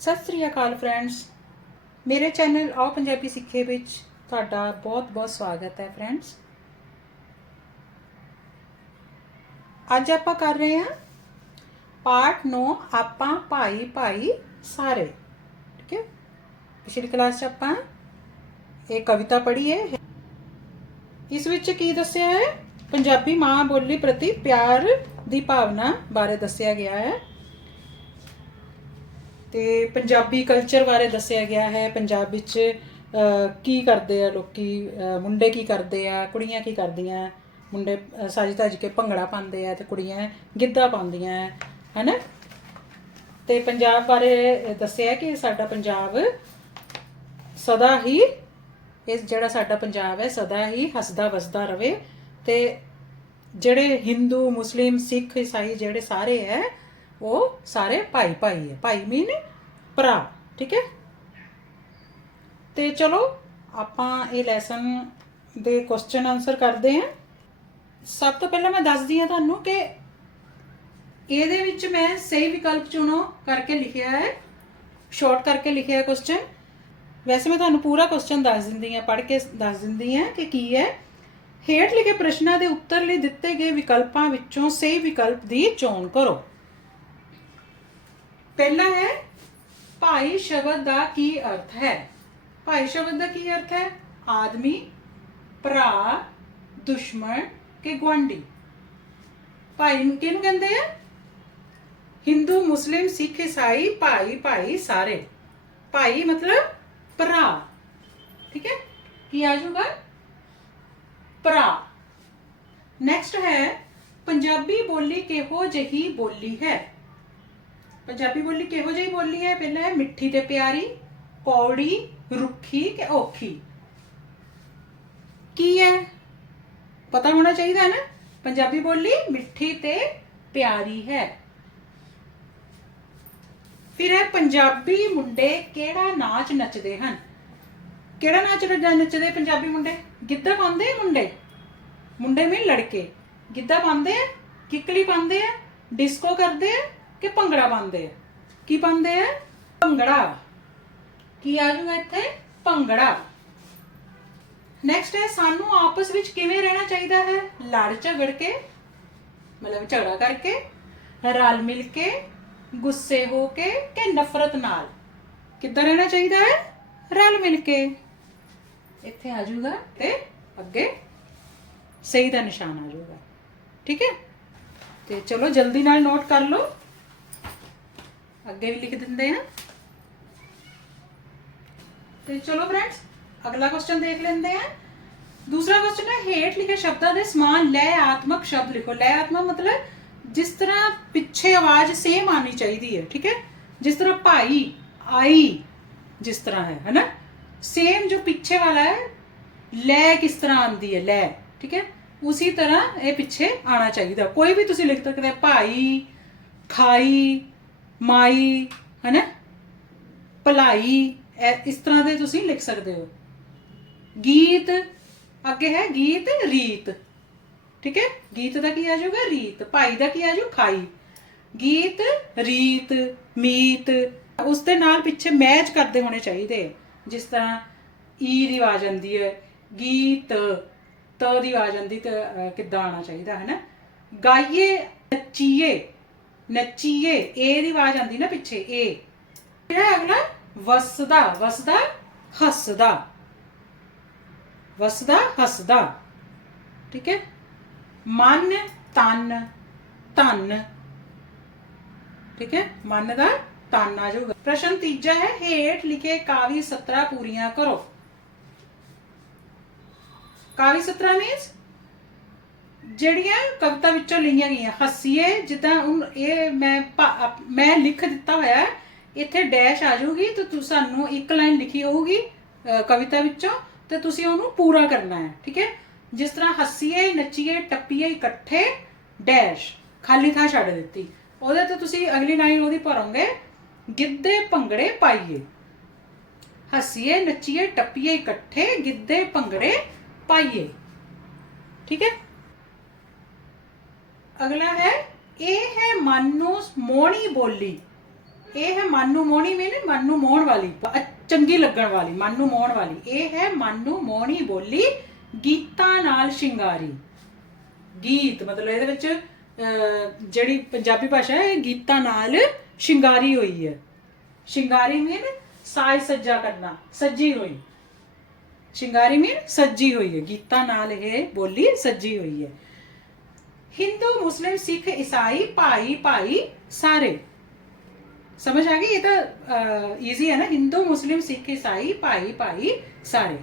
ਸਤਿ ਸ੍ਰੀ ਅਕਾਲ friends. ਮੇਰੇ channel ਆਓ ਪੰਜਾਬੀ ਸਿੱਖੇ ਵਿੱਚ ਤੁਹਾਡਾ ਬਹੁਤ-ਬਹੁਤ ਸਵਾਗਤ ਹੈ ਫਰੈਂਡਸ। ਅੱਜ ਆਪਾਂ ਕਰ ਰਹੇ ਹਾਂ ਪਾਠ 9 ਆਪਾਂ, ਭਾਈ ਭਾਈ, ਸਾਰੇ। ਠੀਕ ਹੈ? ਪਿਛਲੀ ਕਲਾਸ 'ਚ ਆਪਾਂ ਇਹ ਕਵਿਤਾ ਪੜ੍ਹੀ ਹੈ। ਇਸ ਵਿੱਚ ਕੀ ਦੱਸਿਆ ਹੈ? ਪੰਜਾਬੀ ਮਾਂ ਬੋਲੀ ਪ੍ਰਤੀ ਪਿਆਰ ਦੀ ਭਾਵਨਾ ਬਾਰੇ ਦੱਸਿਆ ਗਿਆ ਹੈ। ਤੇ ਪੰਜਾਬੀ ਕਲਚਰ ਬਾਰੇ ਦੱਸਿਆ ਗਿਆ ਹੈ ਪੰਜਾਬ ਵਿੱਚ ਕੀ ਕਰਦੇ ਆ ਲੋਕੀ ਮੁੰਡੇ ਕੀ ਕਰਦੇ ਆ ਕੁੜੀਆਂ ਕੀ ਕਰਦੀਆਂ ਮੁੰਡੇ ਅਹ, ਧੱਜ ਕੇ ਭੰਗੜਾ ਪਾਉਂਦੇ ਆ ਤੇ ਕੁੜੀਆਂ ਗਿੱਧਾ ਪਾਉਂਦੀਆਂ ਹੈ ਹੈਨਾ? ਤੇ ਪੰਜਾਬ ਬਾਰੇ ਦੱਸਿਆ ਕਿ ਸਾਡਾ ਪੰਜਾਬ ਸਦਾ ਹੀ ਇਸ ਜਿਹੜਾ ਸਾਡਾ ਪੰਜਾਬ ਹੈ ਸਦਾ ਹੀ ਹੱਸਦਾ ਵਸਦਾ ਰਵੇ ਤੇ ਜਿਹੜੇ ਹਿੰਦੂ ਮੁਸਲਿਮ ਸਿੱਖ ਈਸਾਈ ਜਿਹੜੇ ਸਾਰੇ ਹੈ ਉਹ ਸਾਰੇ ਭਾਈ ਭਾਈ ਹੈ ਭਾਈ ਮੀਨ ਭਰਾ, ਠੀਕ ਹੈ? ਤੇ ਚਲੋ, ਆਪਾਂ ਇਹ ਲੈਸਨ ਦੇ ਕੁਐਸਚਨ ਆਨਸਰ ਕਰਦੇ ਹਾਂ। ਸਭ ਤੋਂ ਪਹਿਲਾਂ ਮੈਂ ਦੱਸਦੀ ਹਾਂ ਤੁਹਾਨੂੰ ਕਿ ਇਹਦੇ ਵਿੱਚ ਮੈਂ ਸਹੀ ਵਿਕਲਪ ਚੁਣੋ ਕਰਕੇ ਲਿਖਿਆ ਹੈ। ਸ਼ਾਰਟ ਕਰਕੇ ਲਿਖਿਆ ਹੈ ਕੁਐਸਚਨ ਵੈਸੇ ਮੈਂ ਤੁਹਾਨੂੰ ਪੂਰਾ ਕੁਐਸਚਨ ਦੱਸ ਦਿੰਦੀ ਹਾਂ, ਪੜ੍ਹ ਕੇ ਦੱਸ ਦਿੰਦੀ ਹਾਂ ਕਿ ਕੀ ਹੈ। ਹੇਠ ਲਿਖੇ ਪ੍ਰਸ਼ਨਾਂ ਦੇ ਉੱਤਰ ਲਈ ਦਿੱਤੇ ਗਏ ਵਿਕਲਪਾਂ ਵਿੱਚੋਂ ਸਹੀ ਵਿਕਲਪ ਦੀ ਚੋਣ ਕਰੋ। ਪਹਿਲਾ ਹੈ ਭਾਈ ਸ਼ਬਦ ਦਾ ਕੀ ਅਰਥ ਹੈ ਭਾਈ ਸ਼ਬਦ ਦਾ ਕੀ ਅਰਥ ਹੈ ਆਦਮੀ ਭਰਾ ਦੁਸ਼ਮਣ ਕਿ ਗੁਆਂਢੀ ਭਾਈ ਨੂੰ ਕਿਹਨੂੰ ਕਹਿੰਦੇ ਆ ਹਿੰਦੂ ਮੁਸਲਿਮ ਸਿੱਖ ਈਸਾਈ ਭਾਈ ਭਾਈ ਸਾਰੇ ਭਾਈ ਮਤਲਬ ਭਰਾ ਠੀਕ ਹੈ ਕੀ ਆ ਜਾਊਗਾ ਭਰਾ ਨੈਕਸਟ ਹੈ ਪੰਜਾਬੀ ਬੋਲੀ ਕਿਹੋ ਜਿਹੀ ਬੋਲੀ ਹੈ ਪੰਜਾਬੀ ਬੋਲੀ ਕਿਹੋ ਜਿਹੀ ਬੋਲੀ ਹੈ? ਪਹਿਲਾਂ ਹੈ ਮਿੱਠੀ ਤੇ ਪਿਆਰੀ ਕੌੜੀ ਰੁੱਖੀ ਕਿ ਔਖੀ? ਕੀ ਹੈ? ਪਤਾ ਹੋਣਾ ਚਾਹੀਦਾ ਹੈ ਨਾ? ਪੰਜਾਬੀ ਬੋਲੀ ਮਿੱਠੀ ਤੇ ਪਿਆਰੀ ਹੈ। ਫਿਰ ਹੈ ਪੰਜਾਬੀ ਮੁੰਡੇ ਕਿਹੜਾ ਨਾਚ ਨੱਚਦੇ ਹਨ? ਕਿਹੜਾ ਨਾਚ ਨੱਚਦੇ ਪੰਜਾਬੀ ਮੁੰਡੇ? ਗਿੱਧਾ ਪਾਉਂਦੇ ਆ ਮੁੰਡੇ? ਮੁੰਡੇ ਮੇ ਲੜਕੇ। ਗਿੱਧਾ ਪਾਉਂਦੇ ਆ? ਕਿੱਕਲੀ ਪਾਉਂਦੇ ਆ? ਡਿਸਕੋ ਕਰਦੇ ਆ? ਕਿ ਭੰਗੜਾ ਪਾਉਂਦੇ ਆ? ਕੀ ਪਾਉਂਦੇ ਆ? ਭੰਗੜਾ। ਕੀ ਆ ਜਾਊਗਾ ਇੱਥੇ? ਭੰਗੜਾ। ਨੈਕਸਟ ਹੈ, ਸਾਨੂੰ ਆਪਸ ਵਿੱਚ ਕਿਵੇਂ ਰਹਿਣਾ ਚਾਹੀਦਾ ਹੈ? ਲੜ ਝਗੜ ਕੇ, ਮਤਲਬ ਝਗੜਾ ਕਰਕੇ, ਰਲ ਮਿਲ ਕੇ, ਗੁੱਸੇ ਹੋ ਕੇ ਕਿ ਨਫ਼ਰਤ ਨਾਲ? ਕਿੱਦਾਂ ਰਹਿਣਾ ਚਾਹੀਦਾ ਹੈ? ਰਲ ਮਿਲ ਕੇ। ਇੱਥੇ ਆ ਜਾਊਗਾ ਤੇ ਅੱਗੇ ਸਹੀ ਦਾ ਨਿਸ਼ਾਨ ਆ ਜਾਊਗਾ ਠੀਕ ਹੈ? ਤੇ ਚਲੋ ਜਲਦੀ ਨਾਲ ਨੋਟ ਕਰ ਲਓ। ਅੱਗੇ ਵੀ ਲਿਖ ਦਿੰਦੇ ਆ। ਤੇ ਚਲੋ ਫਰੈਂਡਸ ਅਗਲਾ ਕੁਐਸਚਨ ਦੇਖ ਲੈਂਦੇ ਆ। ਦੂਸਰਾ ਕੁਐਸਚਨ ਹੈ, ਹੇਠ ਲਿਖੇ ਸ਼ਬਦਾਂ ਦੇ ਸਮਾਨ ਲੈ ਆਤਮਕ ਸ਼ਬਦ ਲਿਖੋ। ਲੈ ਆਤਮਕ ਮਤਲਬ ਜਿਸ ਤਰ੍ਹਾਂ ਪਿੱਛੇ ਆਵਾਜ਼ ਸੇਮ ਆਣੀ ਚਾਹੀਦੀ ਹੈ, ਠੀਕ ਹੈ? ਜਿਸ ਤਰ੍ਹਾਂ ਭਾਈ, ਆਈ, ਜਿਸ ਤਰ੍ਹਾਂ ਹੈ, ਹੈਨਾ? ਸੇਮ ਜੋ ਪਿੱਛੇ ਵਾਲਾ ਹੈ, ਲੈ ਕਿਸ ਤਰ੍ਹਾਂ ਆਂਦੀ ਹੈ, ਲੈ, ਠੀਕ ਹੈ? ਉਸੇ ਤਰ੍ਹਾਂ ਇਹ ਪਿੱਛੇ ਆਣਾ ਚਾਹੀਦਾ। ਕੋਈ ਵੀ ਤੁਸੀਂ ਲਿਖ ਸਕਦੇ ਹੋ, ਭਾਈ, ਖਾਈ ਮਾਈ, ਹੈਨਾ? ਭਲਾਈ ਇਸ ਤਰ੍ਹਾਂ ਦੇ ਤੁਸੀਂ ਲਿਖ ਸਕਦੇ ਹੋ। ਗੀਤ, ਅੱਗੇ ਹੈ ਗੀਤ, ਰੀਤ। ਠੀਕ ਹੈ? ਗੀਤ ਦਾ ਕੀ ਆ ਜਾਊਗਾ? ਰੀਤ। ਭਾਈ ਦਾ ਕੀ ਆ ਜਾਊ? ਖਾਈ। ਗੀਤ, ਰੀਤ, ਮੀਤ। ਉਸ ਦੇ ਨਾਲ ਪਿੱਛੇ ਮੈਚ ਕਰਦੇ ਹੋਣੇ ਚਾਹੀਦੇ ਆ। ਜਿਸ ਤਰ੍ਹਾਂ ਈ ਦੀ ਆਵਾਜ਼ ਆਉਂਦੀ ਹੈ, ਗੀਤ, ਤ ਦੀ ਆਵਾਜ਼ ਆਉਂਦੀ ਤੇ ਕਿੱਦਾਂ ਆਣਾ ਚਾਹੀਦਾ ਹੈ ਨਾ ਗਾਈਏ, ਨੱਚੀਏ। ਨੱਚੀਏ, ਏ ਦੀ ਆਵਾਜ਼ ਆਉਂਦੀ ਨਾ ਪਿੱਛੇ, ਏ। ਫਿਰ ਅਗਲਾ, ਵਸਦਾ ਵਸਦਾ, ਹੱਸਦਾ। ਵਸਦਾ, ਹੱਸਦਾ। ਠੀਕ ਹੈ? ਮਨ, ਤਨ, ਧਨ। ਠੀਕ ਹੈ? ਮਨ ਦਾ ਤਨ ਆ ਜਾਊਗਾ। ਪ੍ਰਸ਼ਨ ਤੀਜਾ ਹੈ, ਹੇਠ ਲਿਖੇ ਕਾਵਿ ਸਤਰਾ ਪੂਰੀਆਂ ਕਰੋ। ਕਾਵਿ ਸਤਰਾ ਮੀਨਸ ਜਿਹੜੀਆਂ ਕਵਿਤਾ ਵਿੱਚੋਂ ਲਈਆਂ ਗਈਆਂ ਹੱਸੀਏ ਜਿੱਦਾਂ ਹੁਣ ਇਹ ਮੈਂ ਮੈਂ ਲਿਖ ਦਿੱਤਾ ਹੋਇਆ ਹੈ, ਇੱਥੇ ਡੈਸ਼ ਆ ਜਾਊਗੀ ਤੇ ਤੁਸੀਂ ਸਾਨੂੰ ਇੱਕ ਲਾਈਨ ਲਿਖੀ ਹੋਊਗੀ ਕਵਿਤਾ ਵਿੱਚੋਂ ਤੇ ਤੁਸੀਂ ਉਹਨੂੰ ਪੂਰਾ ਕਰਨਾ ਹੈ ਠੀਕ ਹੈ? ਜਿਸ ਤਰ੍ਹਾਂ ਹੱਸੀਏ ਨੱਚੀਏ ਟੱਪੀਏ ਇਕੱਠੇ ਡੈਸ਼ ਖਾਲੀ ਥਾਂ ਛੱਡ ਦਿੱਤੀ। ਉਹਦੇ ਤੇ ਤੁਸੀਂ ਅਗਲੀ ਲਾਈਨ ਉਹਦੀ ਭਰੋਗੇ ਗਿੱਧੇ ਭੰਗੜੇ ਪਾਈਏ। ਹੱਸੀਏ ਨੱਚੀਏ ਟੱਪੀਏ ਇਕੱਠੇ ਗਿੱਧੇ ਭੰਗੜੇ ਪਾਈਏ। ਠੀਕ ਹੈ? ਅਗਲਾ ਹੈ ਇਹ ਹੈ ਮਨ ਨੂੰ ਮੋਹਣੀ ਬੋਲੀ। ਇਹ ਹੈ ਮਨ ਨੂੰ ਮੋਹਣੀ ਮੀਨ ਮਨ ਨੂੰ ਮੋਹਣ ਵਾਲੀ। ਚੰਗੀ ਲੱਗਣ ਵਾਲੀ ਮਨ ਨੂੰ ਮੋਹਣ ਵਾਲੀ। ਇਹ ਹੈ ਮਨ ਨੂੰ ਮੋਹਣੀ ਬੋਲੀ ਗੀਤਾਂ ਨਾਲ ਸ਼ਿੰਗਾਰੀ। ਗੀਤ ਮਤਲਬ ਇਹਦੇ ਵਿੱਚ ਅਹ, ਜਿਹੜੀ ਪੰਜਾਬੀ ਭਾਸ਼ਾ ਹੈ ਇਹ ਗੀਤਾਂ ਨਾਲ ਸ਼ਿੰਗਾਰੀ ਹੋਈ ਹੈ। ਸ਼ਿੰਗਾਰੀ ਮੀਨ ਸਾਜ ਸੱਜਾ ਕਰਨਾ ਸੱਜੀ ਹੋਈ। ਸ਼ਿੰਗਾਰੀ ਮੀਨ ਸੱਜੀ ਹੋਈ ਹੈ। ਗੀਤਾਂ ਨਾਲ ਇਹ ਬੋਲੀ ਸੱਜੀ ਹੋਈ ਹੈ। ਹਿੰਦੂ, ਮੁਸਲਿਮ, ਸਿੱਖ, ਈਸਾਈ, ਭਾਈ ਭਾਈ, ਸਾਰੇ। ਸਮਝ ਆ ਗਈ? ਇਹ ਤਾਂ ਈਜ਼ੀ ਹੈ ਨਾ? ਹਿੰਦੂ, ਮੁਸਲਿਮ, ਸਿੱਖ, ਈਸਾਈ, ਭਾਈ ਭਾਈ, ਸਾਰੇ।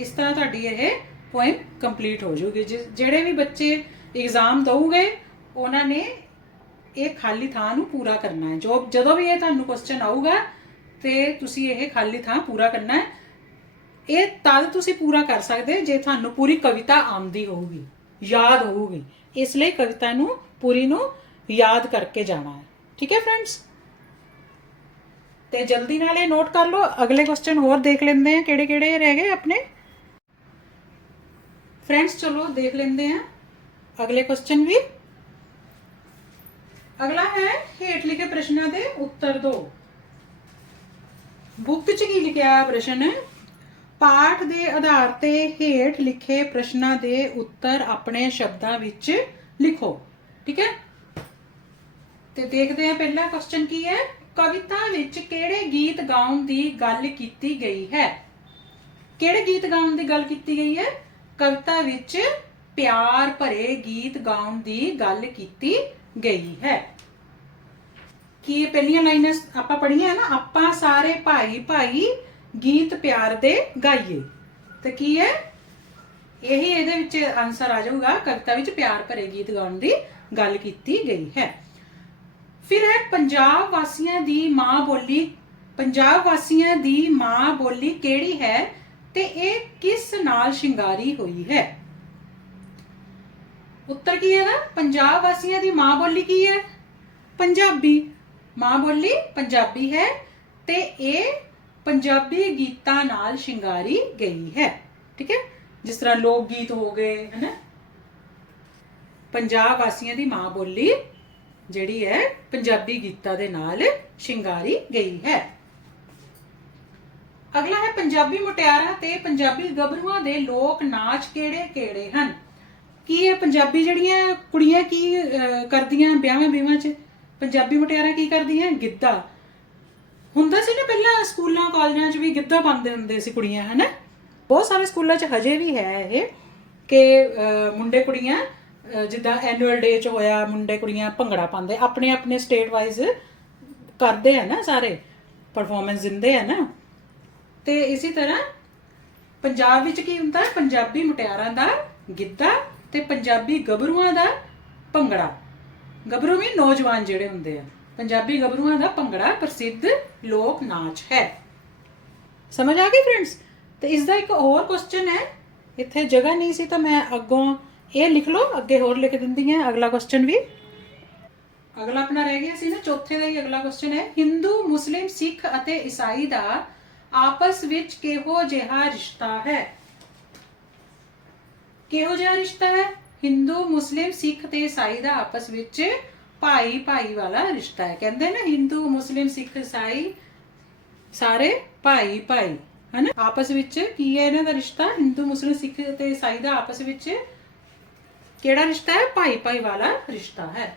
ਇਸ ਤਰ੍ਹਾਂ ਤੁਹਾਡੀ ਇਹ ਪੋਇਮ ਕੰਪਲੀਟ ਹੋ ਜਾਊਗੀ। ਜਿਹੜੇ ਵੀ ਬੱਚੇ ਐਗਜ਼ਾਮ ਦਊਗੇ, ਉਹਨਾਂ ਨੇ ਇਹ ਖਾਲੀ ਥਾਂ ਨੂੰ ਪੂਰਾ ਕਰਨਾ ਹੈ। ਜੋ, ਜਦੋਂ ਵੀ ਇਹ ਤੁਹਾਨੂੰ ਕੁਐਸਚਨ ਆਊਗਾ, ਤੇ ਤੁਸੀਂ ਇਹ ਖਾਲੀ ਥਾਂ ਪੂਰਾ ਕਰਨਾ ਹੈ। ਇਹ ਤਦ ਤੁਸੀਂ ਪੂਰਾ ਕਰ ਸਕਦੇ ਜੇ ਤੁਹਾਨੂੰ ਪੂਰੀ ਕਵਿਤਾ ਆਉਂਦੀ ਹੋਊਗੀ, ਯਾਦ ਹੋਊਗੀ। ਇਸ ਲਈ ਕਵਿਤਾ ਨੂੰ ਪੂਰੀ ਨੂੰ ਯਾਦ ਕਰਕੇ ਜਾਣਾ ਹੈ ਠੀਕ ਹੈ ਫਰੈਂਡਸ ਤੇ ਜਲਦੀ ਨਾਲ ਇਹ ਨੋਟ ਕਰ ਲਓ ਅਗਲੇ ਕੁਐਸਚਨ ਹੋਰ ਦੇਖ ਲੈਂਦੇ ਆ ਕਿਹੜੇ ਕਿਹੜੇ ਰਹਿ ਗਏ ਆਪਣੇ ਫਰੈਂਡਸ ਚਲੋ ਦੇਖ ਲੈਂਦੇ ਆ ਅਗਲੇ ਕੁਐਸਚਨ ਵੀ ਅਗਲਾ ਹੈ ਹੇਠ ਲਿਖੇ ਪ੍ਰਸ਼ਨਾਂ ਦੇ ਉੱਤਰ ਦਿਓ ਬੁੱਕ 'ਚ ਕੀ ਲਿਖਿਆ ਪ੍ਰਸ਼ਨ ਪਾਠ ਦੇ ਆਧਾਰ ਤੇ ਹੇਠ ਲਿਖੇ ਪ੍ਰਸ਼ਨਾਂ ਦੇ ਉੱਤਰ ਆਪਣੇ ਸ਼ਬਦਾਂ ਵਿੱਚ ਲਿਖੋ। ਠੀਕ ਹੈ? ਤੇ ਦੇਖਦੇ ਹਾਂ ਪਹਿਲਾ ਕੁਐਸਚਨ ਕੀ ਹੈ? ਕਵਿਤਾ ਵਿੱਚ ਕਿਹੜੇ ਗੀਤ ਗਾਉਣ ਦੀ ਗੱਲ ਕੀਤੀ ਗਈ ਹੈ? ਕਿਹੜੇ ਗੀਤ ਗਾਉਣ ਦੀ ਗੱਲ ਕੀਤੀ ਗਈ ਹੈ? ਕਵਿਤਾ ਵਿੱਚ ਪਿਆਰ ਭਰੇ ਗੀਤ ਗਾਉਣ ਦੀ ਗੱਲ ਕੀਤੀ ਗਈ ਹੈ। ਕੀ ਇਹ ਪਹਿਲੀਆਂ ਲਾਈਨਾਂ ਆਪਾਂ ਪੜ੍ਹੀਆਂ ਨਾ? ਆਪਾਂ ਸਾਰੇ ਭਾਈ ਭਾਈ ਗੀਤ ਪਿਆਰ ਦੇ ਗਾਈਏ। ਤੇ ਕੀ ਹੈ? ਇਹੀ ਇਹਦੇ ਵਿੱਚ ਆਨਸਰ ਆ ਜਾਊਗਾ। ਕਵਿਤਾ ਵਿੱਚ ਪਿਆਰ ਭਰੇ ਗੀਤ ਗਾਉਣ ਦੀ ਗੱਲ ਕੀਤੀ ਗਈ ਹੈ। ਫਿਰ ਹੈ, ਪੰਜਾਬ ਵਾਸੀਆਂ ਦੀ ਮਾਂ ਬੋਲੀ। ਪੰਜਾਬ ਵਾਸੀਆਂ ਦੀ ਮਾਂ ਬੋਲੀ ਕਿਹੜੀ ਹੈ ਤੇ ਇਹ ਕਿਸ ਨਾਲ ਸ਼ਿੰਗਾਰੀ ਹੋਈ ਹੈ? ਉੱਤਰ ਕੀ ਹੈ ਨਾ ਪੰਜਾਬ ਵਾਸੀਆਂ ਦੀ ਮਾਂ ਬੋਲੀ ਕੀ ਹੈ? ਪੰਜਾਬੀ। ਮਾਂ ਬੋਲੀ ਪੰਜਾਬੀ ਹੈ ਤੇ ਇਹ ਪੰਜਾਬੀ ਗੀਤਾਂ ਨਾਲ ਸ਼ਿੰਗਾਰੀ ਗਈ ਹੈ। ਠੀਕ ਹੈ? ਜਿਸ ਤਰ੍ਹਾਂ ਲੋਕ ਗੀਤ ਹੋ ਗਏ, ਹਨਾ? ਪੰਜਾਬ ਵਾਸੀਆਂ ਦੀ ਮਾਂ ਬੋਲੀ ਜਿਹੜੀ ਹੈ, ਪੰਜਾਬੀ ਗੀਤਾਂ ਦੇ ਨਾਲ ਸ਼ਿੰਗਾਰੀ ਗਈ ਹੈ। ਅਗਲਾ ਹੈ ਪੰਜਾਬੀ ਮੁਟਿਆਰਾਂ ਤੇ ਪੰਜਾਬੀ ਗੱਭਰੂਆਂ ਦੇ ਲੋਕ ਨਾਚ ਕਿਹੜੇ-ਕਿਹੜੇ ਹਨ? ਕੀ ਹੈ ਪੰਜਾਬੀ ਜਿਹੜੀਆਂ ਕੁੜੀਆਂ ਕੀ ਕਰਦੀਆਂ ਵਿਆਹਾਂ ਵਿਵਾਹਾਂ 'ਚ? ਪੰਜਾਬੀ ਮੁਟਿਆਰਾਂ ਕੀ ਕਰਦੀਆਂ? ਗਿੱਧਾ। ਹੁੰਦਾ ਸੀ ਨਾ ਪਹਿਲਾਂ ਸਕੂਲਾਂ, ਕਾਲਜਾਂ 'ਚ ਵੀ ਗਿੱਧਾ ਪਾਉਂਦੇ ਹੁੰਦੇ ਸੀ ਕੁੜੀਆਂ, ਹਨਾ? ਬਹੁਤ ਸਾਰੇ ਸਕੂਲਾਂ 'ਚ ਹਜੇ ਵੀ ਹੈ ਇਹ ਕਿ ਮੁੰਡੇ ਕੁੜੀਆਂ ਜਿੱਦਾਂ ਐਨੂਅਲ ਡੇ 'ਚ ਹੋਇਆ, ਮੁੰਡੇ ਕੁੜੀਆਂ ਭੰਗੜਾ ਪਾਉਂਦੇ, ਆਪਣੇ ਆਪਣੇ ਸਟੇਟ ਵਾਈਜ਼ ਕਰਦੇ ਆ ਨਾ ਸਾਰੇ ਪਰਫਾਰਮੈਂਸ ਦਿੰਦੇ ਆ ਨਾ। ਤੇ ਇਸੇ ਤਰ੍ਹਾਂ ਪੰਜਾਬ ਵਿੱਚ ਕੀ ਹੁੰਦਾ? ਹੈ ਪੰਜਾਬੀ ਮੁਟਿਆਰਾਂ ਦਾ ਗਿੱਧਾ ਤੇ ਪੰਜਾਬੀ ਗੱਭਰੂਆਂ ਦਾ ਭੰਗੜਾ। ਗੱਭਰੂ ਵੀ ਨੌਜਵਾਨ ਜਿਹੜੇ ਹੁੰਦੇ ਆ। ਪੰਜਾਬੀ ਗੱਭਰੂਆਂ ਦਾ ਭੰਗੜਾ ਪ੍ਰਸਿੱਧ ਲੋਕ ਨਾਚ ਹੈ। ਸਮਝ ਆ ਗਈ ਫਰੈਂਡਸ ਤੇ ਇਸ ਦਾ ਇੱਕ ਹੋਰ ਕੁਐਸਚਨ ਹੈ। ਇੱਥੇ ਜਗ੍ਹਾ ਨਹੀਂ ਸੀ ਤਾਂ ਮੈਂ ਅੱਗੋਂ ਇਹ ਲਿਖ ਲਓ, ਅੱਗੇ ਹੋਰ ਲਿਖ ਦਿੰਦੀ ਹਾਂ, ਅਗਲਾ ਕੁਐਸਚਨ ਵੀ। ਅਗਲਾ ਆਪਣਾ ਰਹਿ ਗਿਆ ਸੀ ਨਾ, ਚੌਥੇ ਦਾ ਹੀ ਅਗਲਾ ਕੁਐਸਚਨ ਹੈ। ਹਿੰਦੂ, ਮੁਸਲਿਮ, ਸਿੱਖ ਅਤੇ ਈਸਾਈ ਦਾ ਆਪਸ ਵਿੱਚ ਕਿਹੋ ਜਿਹਾ ਰਿਸ਼ਤਾ ਹੈ? ਕਿਹੋ ਜਿਹਾ ਰਿਸ਼ਤਾ ਹੈ? ਹਿੰਦੂ, ਮੁਸਲਿਮ, ਸਿੱਖ ਤੇ ਈਸਾਈ ਦਾ ਆਪਸ ਵਿੱਚ ਭਾਈ ਭਾਈ ਵਾਲਾ ਰਿਸ਼ਤਾ ਹੈ। ਕਹਿੰਦੇ ਨਾ, ਹਿੰਦੂ, ਮੁਸਲਿਮ, ਸਿੱਖ ਈਸਾਈ ਸਾਰੇ ਭਾਈ ਭਾਈ, ਹਨਾ? ਆਪਸ ਵਿੱਚ ਕੀ ਹੈ ਇਹਨਾਂ ਦਾ ਰਿਸ਼ਤਾ? ਹਿੰਦੂ, ਮੁਸਲਿਮ, ਸਿੱਖ ਤੇ ਈਸਾਈ ਦਾ ਆਪਸ ਵਿੱਚ ਕਿਹੜਾ ਰਿਸ਼ਤਾ ਹੈ? ਭਾਈ ਭਾਈ ਵਾਲਾ ਰਿਸ਼ਤਾ ਹੈ।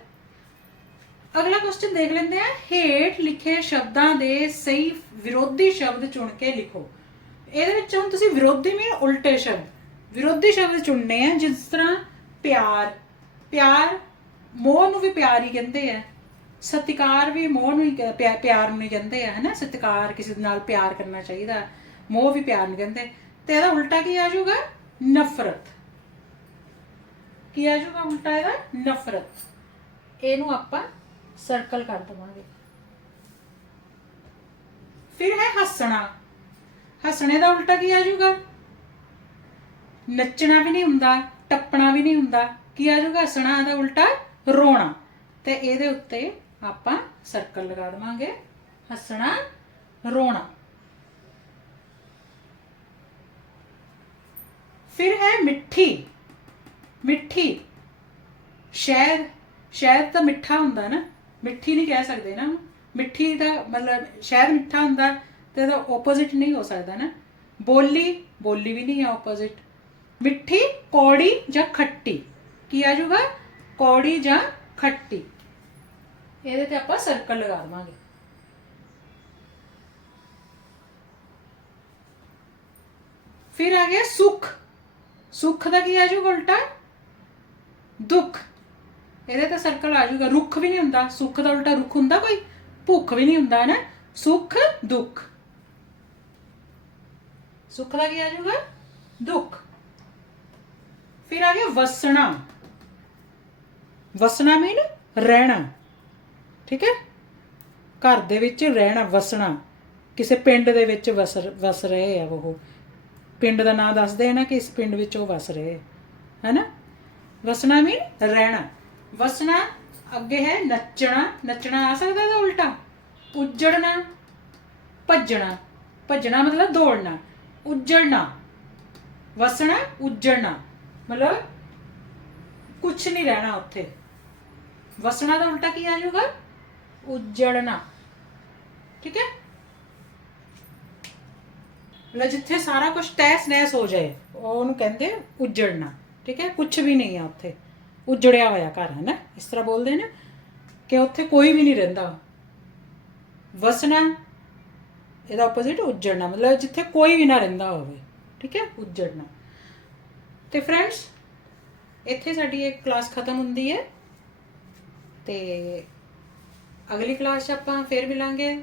ਅਗਲਾ ਕੁਐਸਚਨ ਦੇਖ ਲੈਂਦੇ ਆ ਹੇਠ ਲਿਖੇ ਸ਼ਬਦਾਂ ਦੇ ਸਹੀ ਵਿਰੋਧੀ ਸ਼ਬਦ ਚੁਣ ਕੇ ਲਿਖੋ। ਇਹਦੇ ਵਿੱਚ ਹੁਣ ਤੁਸੀਂ ਵਿਰੋਧੀ ਮੀਨ ਉਲਟੇ ਸ਼ਬਦ। ਵਿਰੋਧੀ ਸ਼ਬਦ ਚੁਣਨੇ ਆ, ਜਿਸ ਤਰ੍ਹਾਂ ਪਿਆਰ। ਪਿਆਰ ਮੋਹ ਨੂੰ ਵੀ ਪਿਆਰ ਹੀ ਕਹਿੰਦੇ ਆ। ਸਤਿਕਾਰ ਵੀ ਮੋਹ ਨੂੰ ਹੀ ਕ- ਪਿਆ- ਪਿਆਰ ਨੂੰ ਹੀ ਕਹਿੰਦੇ ਆ, ਹਨਾ? ਸਤਿਕਾਰ ਕਿਸੇ ਦੇ ਨਾਲ ਪਿਆਰ ਕਰਨਾ ਚਾਹੀਦਾ। ਮੋਹ ਵੀ ਪਿਆਰ ਨੂੰ ਕਹਿੰਦੇ। ਤੇ ਇਹਦਾ ਉਲਟਾ ਕੀ ਆ ਜਾਊਗਾ? ਨਫ਼ਰਤ। ਕੀ ਆ ਜਾਊਗਾ ਉਲਟਾ ਇਹਦਾ? ਨਫ਼ਰਤ। ਇਹਨੂੰ ਆਪਾਂ ਸਰਕਲ ਕਰ ਦਵਾਂਗੇ। ਫਿਰ ਹੈ ਹੱਸਣਾ। ਹੱਸਣੇ ਦਾ ਉਲਟਾ ਕੀ ਆ ਜਾਊਗਾ? ਨੱਚਣਾ ਵੀ ਨਹੀਂ ਹੁੰਦਾ, ਟੱਪਣਾ ਵੀ ਨਹੀਂ ਹੁੰਦਾ। ਕੀ ਆ ਜਾਊਗਾ? ਹੱਸਣਾ ਦਾ ਉਲਟਾ ਰੋਣਾ। ਤੇ ਇਹਦੇ ਉੱਤੇ ਆਪਾਂ ਸਰਕਲ ਲਗਾ ਦਵਾਂਗੇ, ਹੱਸਣਾ, ਰੋਣਾ। ਫਿਰ ਹੈ ਮਿੱਠੀ ਮਿੱਠੀ। ਸ਼ਹਿਦ ਸ਼ਹਿਦ ਤਾਂ ਮਿੱਠਾ ਹੁੰਦਾ ਨਾ, ਮਿੱਠੀ ਨਹੀਂ ਕਹਿ ਸਕਦੇ ਨਾ। ਮਿੱਠੀ ਦਾ ਮਤਲਬ ਸ਼ਹਿਦ ਮਿੱਠਾ ਹੁੰਦਾ ਤੇ ਇਹਦਾ ਆਪੋਜ਼ਿਟ ਨਹੀਂ ਹੋ ਸਕਦਾ ਨਾ। ਬੋਲੀ ਬੋਲੀ ਵੀ ਨਹੀਂ ਹੈ ਆਪੋਜ਼ਿਟ ਮਿੱਠੀ, ਕੌੜੀ ਜਾਂ ਖੱਟੀ। ਕੀ ਆ ਜਾਊਗਾ? ਕੌੜੀ ਜਾਂ ਖੱਟੀ। ਇਹਦੇ ਤੇ ਆਪਾਂ ਸਰਕਲ ਲਗਾ ਦਵਾਂਗੇ। ਫਿਰ ਆ ਗਿਆ ਸੁਖ। ਸੁਖ ਦਾ ਕੀ ਆ ਜਾਊਗਾ ਉਲਟਾ? ਦੁੱਖ। ਇਹਦੇ ਤੇ ਸਰਕਲ ਆ ਜਾਊਗਾ। ਰੁੱਖ ਵੀ ਨਹੀਂ ਹੁੰਦਾ। ਸੁੱਖ ਦਾ ਉਲਟਾ ਰੁੱਖ ਹੁੰਦਾ ਕੋਈ? ਭੁੱਖ ਵੀ ਨਹੀਂ ਹੁੰਦਾ ਨਾ ਸੁੱਖ, ਦੁੱਖ। ਸੁੱਖ ਦਾ ਕੀ ਆ ਜਾਊਗਾ? ਦੁੱਖ। ਫਿਰ ਆ ਗਿਆ ਵਸਣਾ। ਵਸਣਾ ਮੀਨ ਰਹਿਣਾ। ਠੀਕ ਹੈ? ਘਰ ਦੇ ਵਿੱਚ ਰਹਿਣਾ, ਵਸਣਾ। ਕਿਸੇ ਪਿੰਡ ਦੇ ਵਿੱਚ ਵਸ ਵਸ ਰਹੇ ਆ ਉਹ। ਪਿੰਡ ਦਾ ਨਾਮ ਦੱਸਦੇ ਆ ਨਾ ਕਿ ਇਸ ਪਿੰਡ ਵਿੱਚ ਉਹ ਵਸ ਰਹੇ। ਹੈ ਨਾ ਵਸਣਾ ਮੀਨ ਰਹਿਣਾ। ਵਸਣਾ ਅੱਗੇ ਹੈ ਨੱਚਣਾ। ਨੱਚਣਾ ਆ ਸਕਦਾ ਇਹਦਾ ਉਲਟਾ। ਉੱਜੜਨਾ, ਭੱਜਣਾ। ਭੱਜਣਾ ਮਤਲਬ ਦੌੜਨਾ। ਉੱਜੜਨਾ। ਵਸਣਾ, ਉੱਜੜਨਾ। ਮਤਲਬ ਕੁਝ ਨਹੀਂ ਰਹਿਣਾ ਉੱਥੇ। ਵਸਣਾ ਦਾ ਉਲਟਾ ਕੀ ਆ ਜਾਊਗਾ ਉੱਜੜਨਾ ਠੀਕ ਹੈ ਮਤਲਬ ਜਿੱਥੇ ਸਾਰਾ ਕੁਝ ਤੈਸ ਨੈਸ ਹੋ ਜਾਏ ਉਹ ਉਹਨੂੰ ਕਹਿੰਦੇ ਆ ਉੱਜੜਨਾ ਠੀਕ ਹੈ ਕੁਝ ਵੀ ਨਹੀਂ ਆ ਉੱਥੇ ਉੱਜੜਿਆ ਹੋਇਆ ਘਰ ਹੈ ਨਾ ਇਸ ਤਰ੍ਹਾਂ ਬੋਲਦੇ ਨੇ ਕਿ ਉੱਥੇ ਕੋਈ ਵੀ ਨਹੀਂ ਰਹਿੰਦਾ ਵਸਣਾ ਇਹਦਾ ਆਪੋਜ਼ਿਟ ਉੱਜੜਨਾ ਮਤਲਬ ਜਿੱਥੇ ਕੋਈ ਵੀ ਨਾ ਰਹਿੰਦਾ ਹੋਵੇ ਠੀਕ ਹੈ ਉੱਜੜਨਾ ਤੇ ਫਰੈਂਡਸ ਇੱਥੇ ਸਾਡੀ ਇੱਕ ਕਲਾਸ ਖਤਮ ਹੁੰਦੀ ਹੈ ਤੇ ਅਗਲੀ ਕਲਾਸ 'ਚ ਆਪਾਂ ਫੇਰ ਮਿਲਾਂਗੇ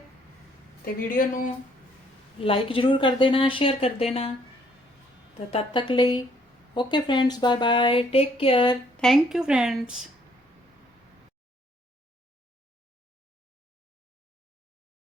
ਤੇ ਵੀਡੀਓ ਨੂੰ ਲਾਈਕ ਜਰੂਰ ਕਰ ਦੇਣਾ ਸ਼ੇਅਰ ਕਰ ਦੇਣਾ। ਤਾਂ ਤਦ ਤੱਕ ਲਈ okay friends bye bye take care thank you friends